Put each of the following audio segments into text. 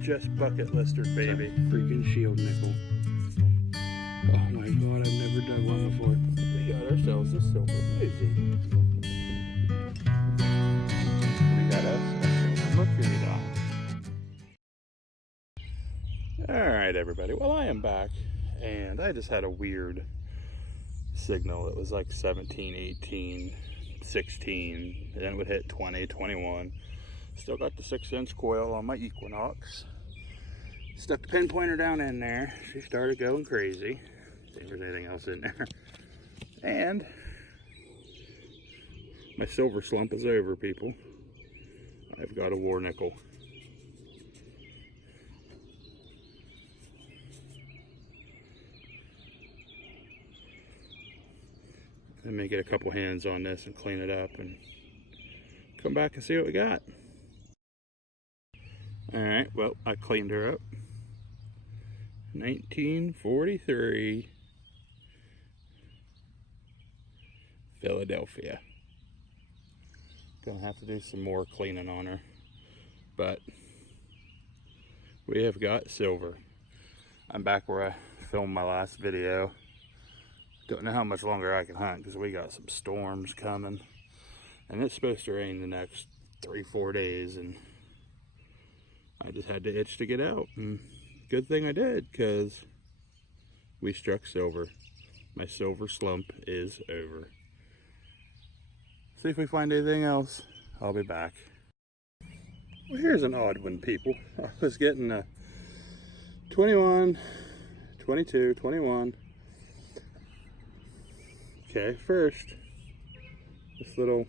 Just bucket listered, baby. Freaking shield nickel. Oh my god, I've never dug one before. We got ourselves a silver boozy. We got us a silver mercury dot. Alright everybody, well I am back and I just had a weird signal. It was like 17, 18, 16, then it would hit 20, 21. Still got the 6-inch coil on my Equinox. Stuck the pin pointer down in there. She started going crazy. See if there's anything else in there. And my silver slump is over, people. I've got a war nickel. Let me get a couple hands on this and clean it up and come back and see what we got. Alright, well, I cleaned her up. 1943 Philadelphia. Gonna have to do some more cleaning on her, but we have got silver. I'm back where I filmed my last video. Don't know how much longer I can hunt because we got some storms coming and it's supposed to rain the next 3-4 days, and I just had to itch to get out, and good thing I did because we struck silver. My silver slump is over. See if we find anything else. I'll be back. Well, here's an odd one, people. I was getting a 21, 22, 21. Okay, first, this little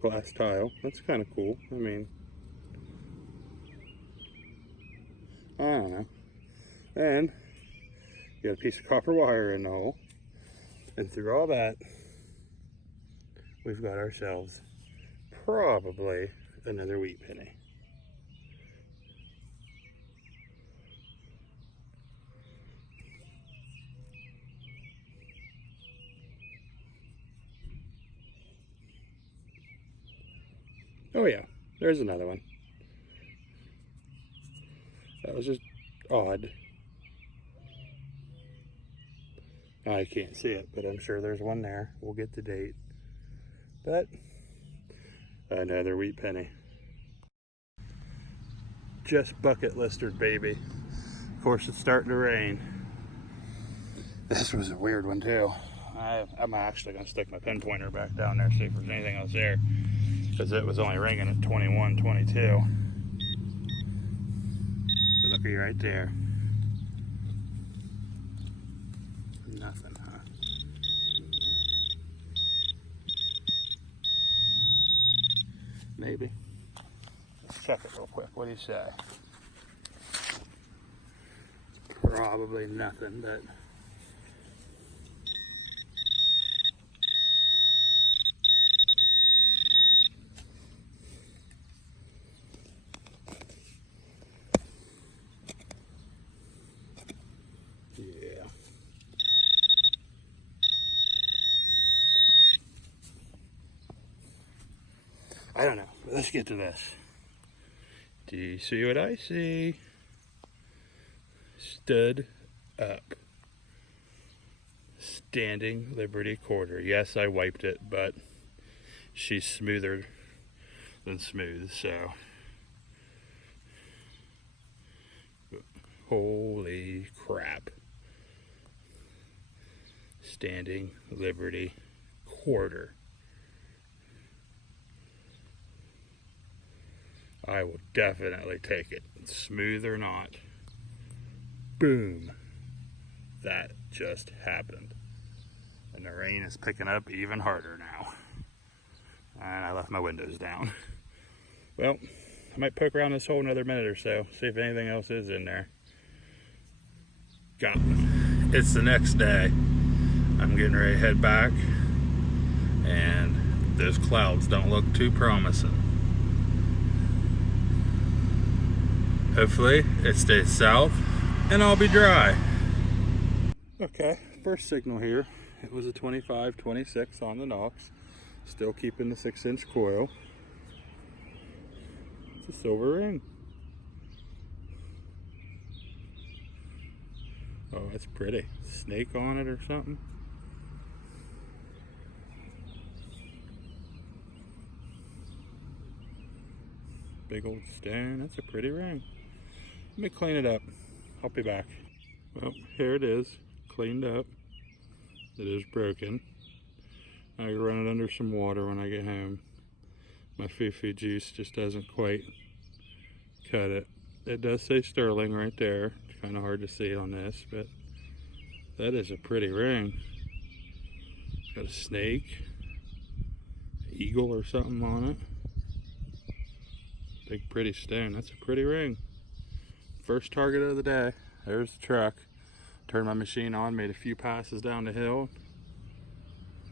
glass tile. That's kind of cool. I mean, I don't know. And you got a piece of copper wire in the hole. And through all that, we've got ourselves probably another wheat penny. Oh yeah, there's another one. That was just odd. I can't see it, but I'm sure there's one there. We'll get the date. But another wheat penny. Just bucket listered, baby. Of course, it's starting to rain. This was a weird one too. I'm actually gonna stick my pin pointer back down there, see if there's anything else there, because it was only ringing at 21, 22. But looky right there. Nothing, huh? Maybe. Let's check it real quick. What do you say? It's probably nothing, but yeah. I don't know. But let's get to this. Do you see what I see? Stood up. Standing Liberty quarter. Yes, I wiped it, but she's smoother than smooth, so. Holy crap. Standing Liberty quarter. I will definitely take it, smooth or not. Boom. That just happened. And the rain is picking up even harder now. And I left my windows down. Well, I might poke around this hole another minute or so, see if anything else is in there. Got them. It's the next day. I'm getting ready to head back, and those clouds don't look too promising. Hopefully it stays south and I'll be dry. Okay, first signal here. It was a 25, 26 on the Knox. Still keeping the 6-inch coil. It's a silver ring. Oh, that's pretty. Snake on it or something. Big old stone. That's a pretty ring. Let me clean it up. I'll be back. Well, here it is. Cleaned up. It is broken. I run it under some water when I get home. My foo-foo juice just doesn't quite cut it. It does say sterling right there. It's kind of hard to see on this, but that is a pretty ring. Got a snake, eagle or something on it. Big pretty stone. That's a pretty ring. First target of the day. There's the truck. Turned my machine on, made a few passes down the hill.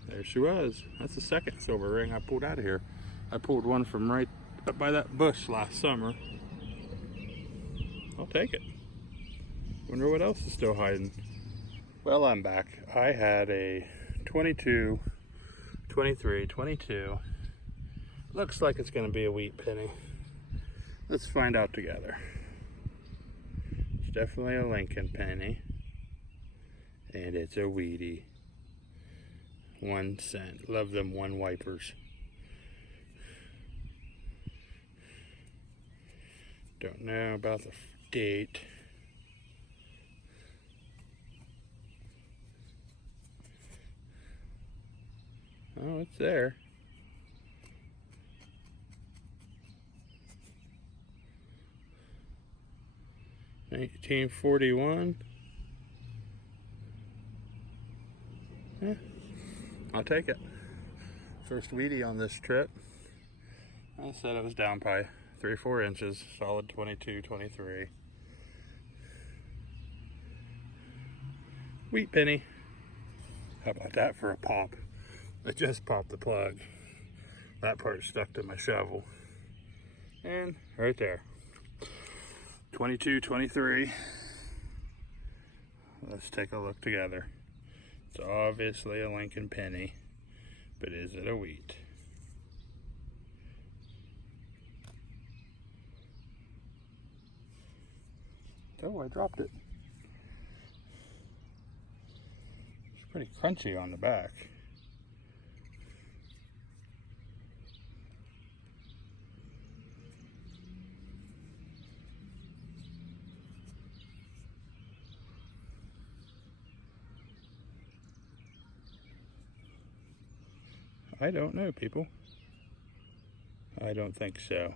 There she was. That's the second silver ring I pulled out of here. I pulled one from right up by that bush last summer. I'll take it. Wonder what else is still hiding. Well, I'm back. I had a 22, 23, 22. Looks like it's going to be a wheat penny. Let's find out together. It's definitely a Lincoln penny. And it's a wheatie. 1 cent. Love them one wipers. Don't know about the date. Oh, it's there. $1941. Yeah, I'll take it. First wheatie on this trip. I said it was down by 3 or 4 inches, solid 22, 23. Wheat penny. How about that for a pop? I just popped the plug. That part stuck to my shovel. And right there. 22, 23. Let's take a look together. It's obviously a Lincoln penny, but is it a wheat? Oh, I dropped it. It's pretty crunchy on the back. I don't know, people. I don't think so.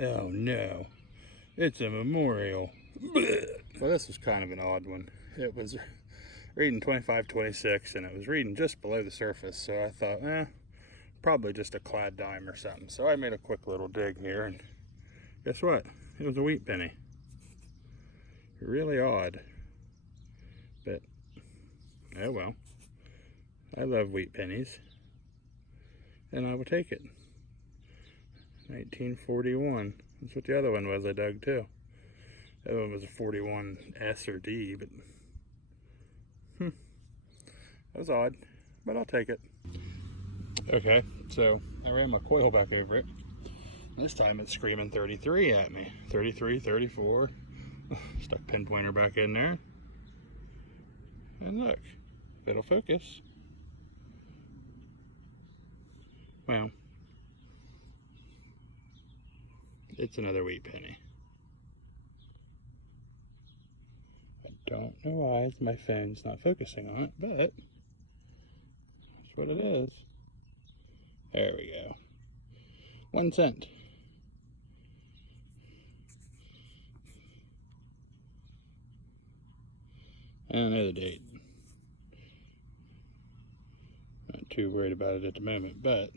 Oh no, it's a memorial. Blech. Well, this was kind of an odd one. It was reading 25.26 and it was reading just below the surface, so I thought, probably just a clad dime or something. So I made a quick little dig here, and guess what? It was a wheat penny. Really odd, but oh well. I love wheat pennies, and I will take it. 1941. That's what the other one was I dug too. The other one was a 41 S or D, but that was odd, but I'll take it. Okay, so I ran my coil back over it. This time it's screaming 33 at me. 33, 34. Stuck pinpointer back in there. And look, if it'll focus. Well, it's another wheat penny. I don't know why my phone's not focusing on it, but that's what it is. There we go. 1 cent. I don't know the date. Not too worried about it at the moment, but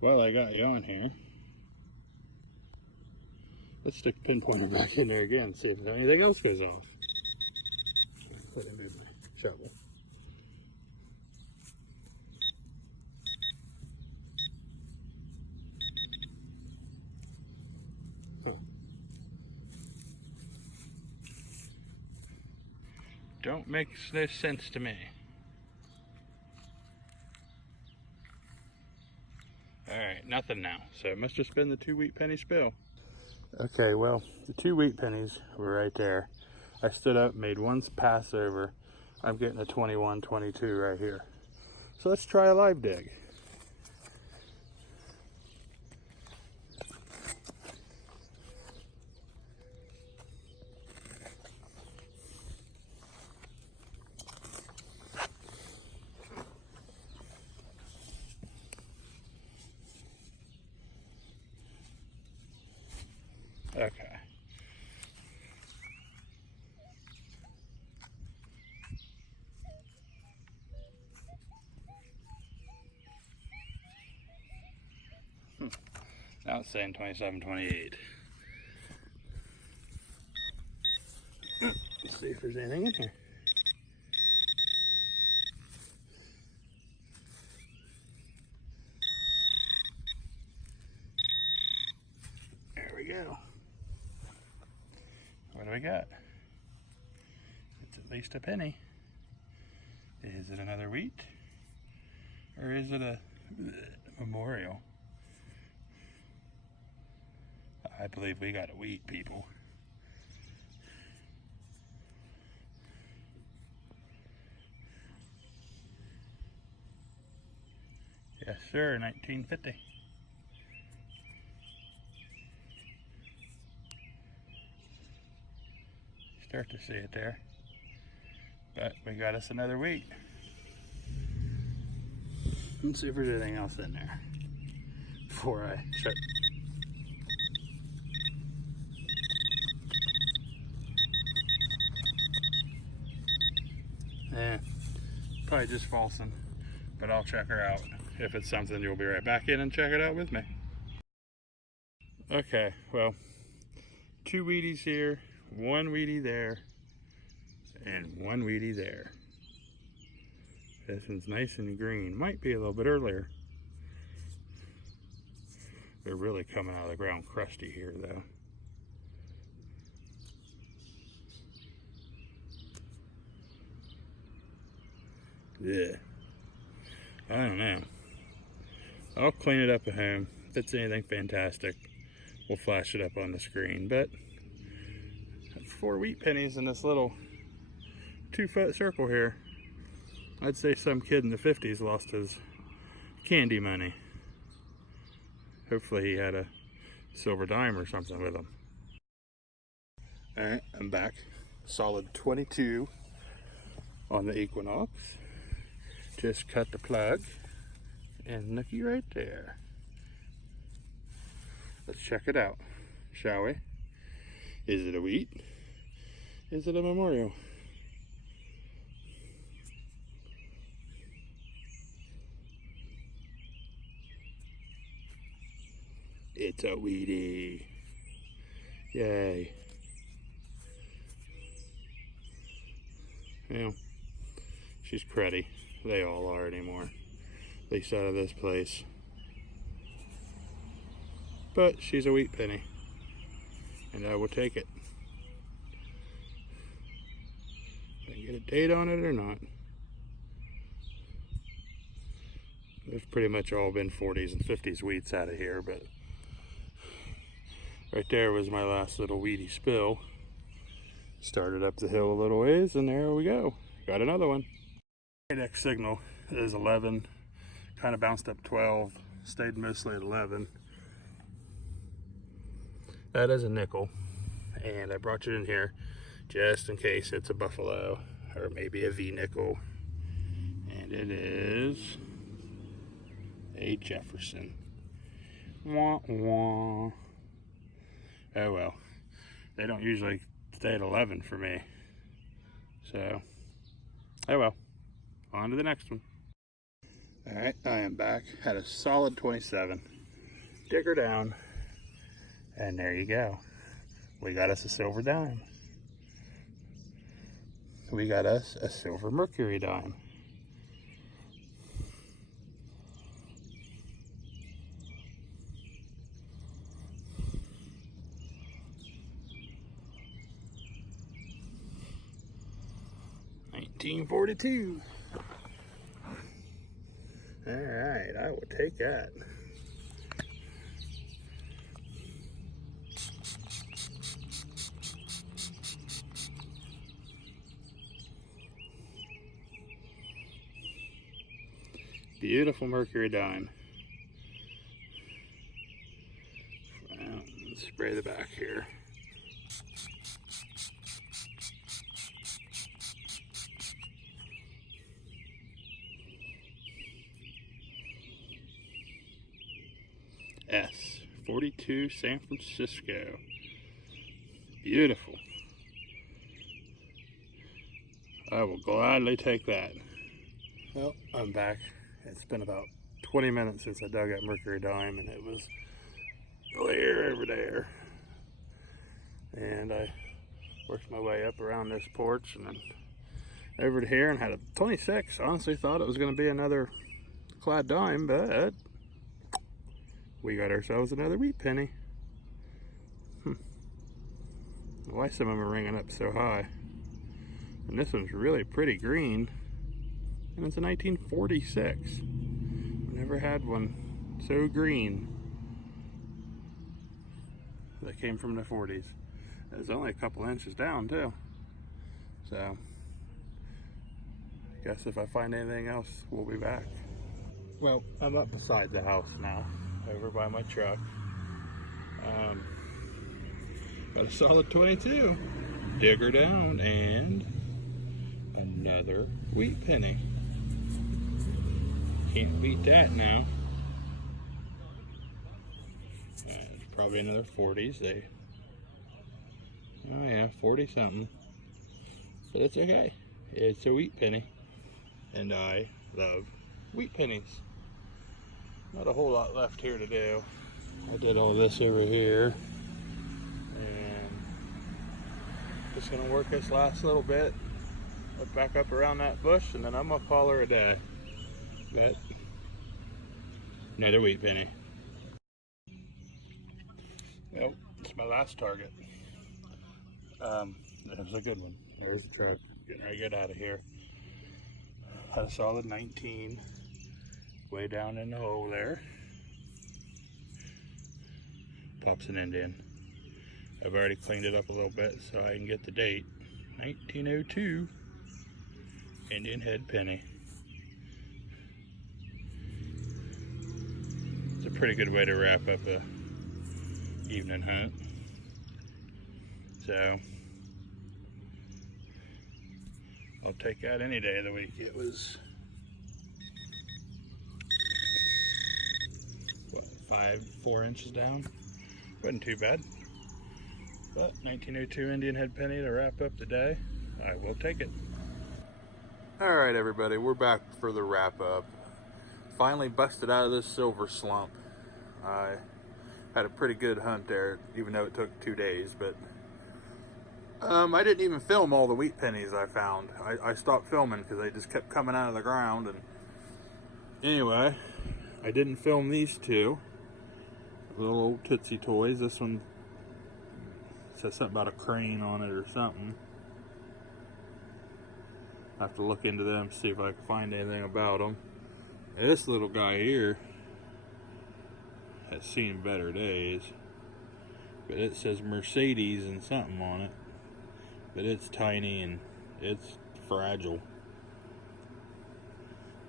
while I got you on here, let's stick the pinpointer back in there again, see if anything else goes off. Let me move my shovel. Huh. Don't make no sense to me. Alright, nothing now. So it must just been the 2 wheat penny spill. Okay, well, the 2 wheat pennies were right there. I stood up, made one pass over. I'm getting a 21, 22 right here. So let's try a live dig. Okay. Now it's saying 27, 28. Let's see if there's anything in here. There we go. What do we got? It's at least a penny. Is it another wheat? Or is it a memorial? I believe we got a wheat, people. Yes, sir, 1950. Start to see it there. But we got us another wheat. Let's see if there's anything else in there before I shut. Probably just falsing, but I'll check her out. If it's something, you'll be right back in and check it out with me. Okay, well, 2 Wheaties here, 1 Wheatie there, and 1 Wheatie there. This one's nice and green. Might be a little bit earlier. They're really coming out of the ground crusty here, though. Yeah. I don't know. I'll clean it up at home. If it's anything fantastic, we'll flash it up on the screen. But that's 4 wheat pennies in this little 2-foot circle here. I'd say some kid in the 50s lost his candy money. Hopefully he had a silver dime or something with him. Alright, I'm back. Solid 22 on the Equinox. Just cut the plug and looky right there. Let's check it out, shall we? Is it a wheat? Is it a memorial? It's a wheatie. Yay. Well, she's cruddy. They all are anymore. At least out of this place. But she's a wheat penny. And I will take it. Can I get a date on it or not? There's pretty much all been 40s and 50s wheats out of here, but right there was my last little wheatie spill. Started up the hill a little ways, and there we go. Got another one. Next signal is 11. Kind of bounced up 12. Stayed mostly at 11. That is a nickel, and I brought you in here just in case it's a buffalo or maybe a V nickel. And it is a Jefferson. Wah wah. Oh well, they don't usually stay at 11 for me, so oh well. On to the next one. All right, I am back. Had a solid 27. Dig her down, and there you go. We got us a silver dime. We got us a silver mercury dime. $19.42. All right, I will take that. Beautiful mercury dime. Let's spray the back here. S42 San Francisco. Beautiful. I will gladly take that. Well, I'm back. It's been about 20 minutes since I dug that mercury dime, and it was clear over there. And I worked my way up around this porch and then over to here and had a 26. Honestly thought it was going to be another clad dime, but we got ourselves another wheat penny. Why some of them are ringing up so high? And this one's really pretty green, and it's a 1946. I've never had one so green that came from the 40s. It's only a couple inches down too. So I guess if I find anything else, we'll be back. Well, I'm up beside the house now, over by my truck. Got a solid 22. Digger down, and another wheat penny. Can't beat that now. It's probably another 40s. Oh yeah, 40 something. But it's okay. It's a wheat penny. And I love wheat pennies. Not a whole lot left here to do. I did all this over here. And just gonna work this last little bit. Look back up around that bush, and then I'm gonna call her a day. But another wheat penny. Well, it's my last target. That was a good one. There's the truck. Getting ready to get out of here. Had a solid 19 way down in the hole there. Pops an Indian. I've already cleaned it up a little bit so I can get the date. 1902 Indian head penny. It's a pretty good way to wrap up a evening hunt. So I'll take that any day of the week. It was what, 4 inches down? Wasn't too bad. But 1902 Indian head penny to wrap up the day. I will take it. All right, everybody, we're back for the wrap up. Finally busted out of this silver slump. I had a pretty good hunt there, even though it took 2 days, but I didn't even film all the wheat pennies I found. I stopped filming because they just kept coming out of the ground. And anyway, I didn't film these two little old Tootsie Toys. This one says something about a crane on it or something. I have to look into them, see if I can find anything about them. And this little guy here has seen better days, but it says Mercedes and something on it. But it's tiny and it's fragile.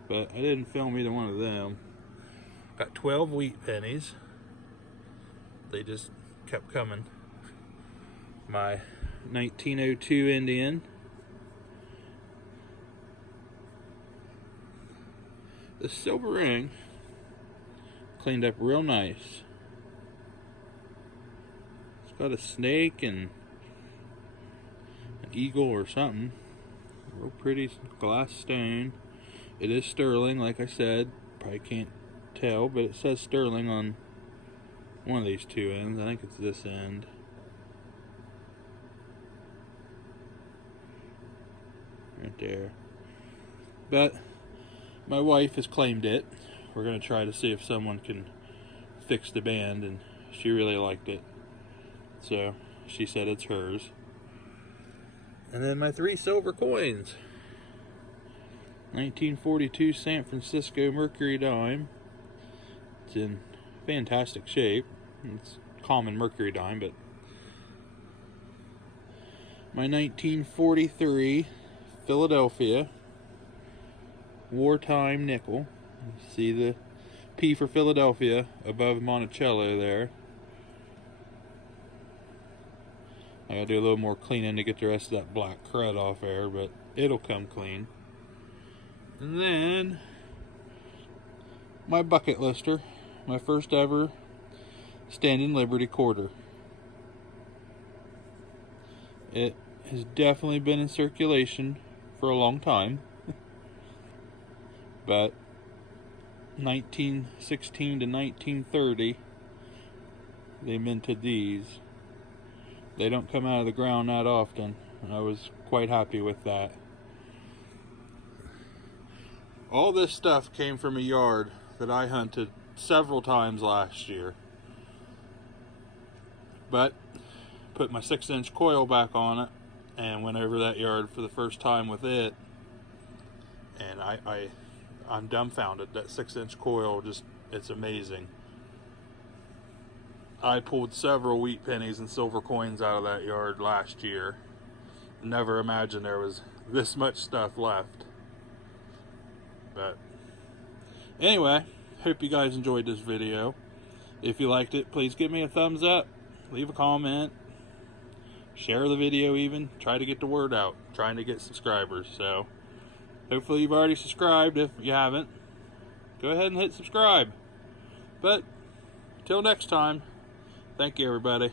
But I didn't film either one of them. Got 12 wheat pennies. They just kept coming. My 1902 Indian. The silver ring cleaned up real nice. It's got a snake and eagle or something. Real pretty glass stone. It is sterling, like I said. Probably can't tell, but it says sterling on one of these two ends. I think it's this end. Right there. But my wife has claimed it. We're going to try to see if someone can fix the band, and she really liked it. So she said it's hers. And then my 3 silver coins. 1942 San Francisco mercury dime. It's in fantastic shape. It's common mercury dime, but my 1943 Philadelphia wartime nickel. See the P for Philadelphia above Monticello there. I gotta do a little more cleaning to get the rest of that black crud off there, but it'll come clean. And then my bucket lister, my first ever standing Liberty quarter. It has definitely been in circulation for a long time, but 1916 to 1930 they minted these. They don't come out of the ground that often. I was quite happy with that. All this stuff came from a yard that I hunted several times last year, but put my 6-inch coil back on it and went over that yard for the first time with it, and I'm dumbfounded. That 6-inch coil, just, it's amazing. I pulled several wheat pennies and silver coins out of that yard last year. Never imagined there was this much stuff left. But anyway, hope you guys enjoyed this video. If you liked it, please give me a thumbs up, leave a comment, share the video even. Try to get the word out. Trying to get subscribers. So hopefully you've already subscribed. If you haven't, go ahead and hit subscribe. But till next time, thank you everybody.